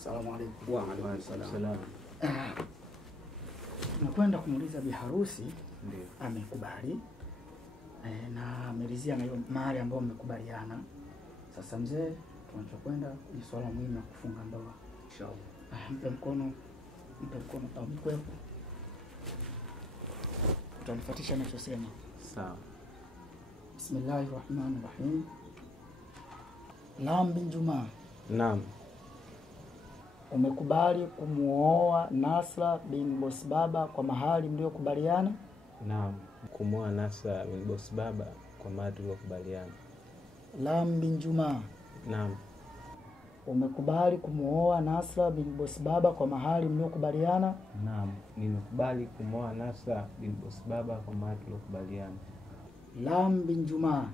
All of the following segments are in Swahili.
Asalamu alaykum. Wa alaykum salaam. Nakwenda kumuuliza bi harusi, Ndio. Amekubali na amelizia na hiyo mahali ambayo mmekubaliana. Sasa mzee, tunachokwenda ni swala muhimu la kufunga ndoa. Inshallah. Mpe mkono au mkwepo. Utanifuatisha ninachosema. Sawa. Bismillahirrahmanirrahim. Naam bin Juma. Naam. Umekubali kumuoa Nasra bin Boss Baba kwa mahali mliokubaliana? Naam. Kumuoa Nasra bin Boss Baba kwa mahali tuliokubaliana. Naam bin Juma. Naam. Umekubali kumuoa Nasra bin Boss Baba kwa mahali mliokubaliana? Naam. Nimekubali kumuoa Nasra bin Boss Baba kwa mahali tuliokubaliana. Naam bin Juma. Naam.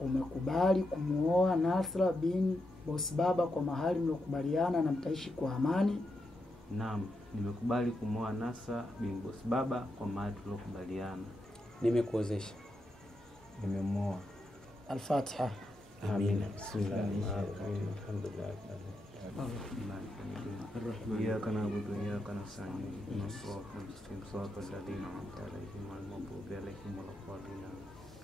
Umekubali kumuoa Nasra bin Boss Baba kwa mahali mliokubaliana na mtaishi kwa amani? Naam. Nimekubali kumuoa Nasra bin Boss Baba kwa mahali tuliokubaliana. Nimekuozesha. Nimemuoa. Al-Fatiha. Amina. Bismillahirrahmanirrahim. Alhamdulillah. إياك نعبد وإياك نستعين اهدنا الصراط المستقيم صراط الذين أنعمت عليهم غير المغضوب عليهم ولا الضالين.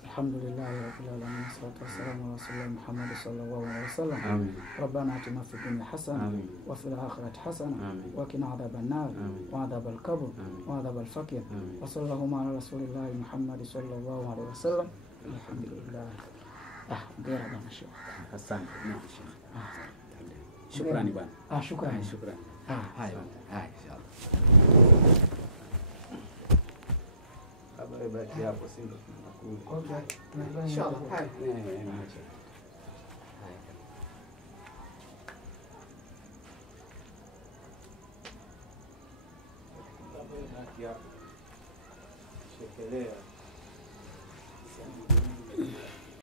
Alhamdulillahi rabbil alamin, salatu wassalamu ala rasulillah Muhammad sallallahu alaihi wasallam. Amin. Rabbana atina fid dunya hasana Amin. wa fil akhirati hasana Amin. wa qina adhaban nar Amin. wa adhabal qabr Amin. wa adhabal faqr Amin. wa sallallahu ala rasulillah Muhammad sallallahu alaihi wasallam. Alhamdulillah. Ngera bwana Sheikh. Asante. Shukrani bwana. Shukrani. Shukrani. Haya. Haya inshallah. Habari baki hapo si ndo tunakuja. Okay. Inshallah. Haya. Maacha. Habari baki hapo. Shekelea.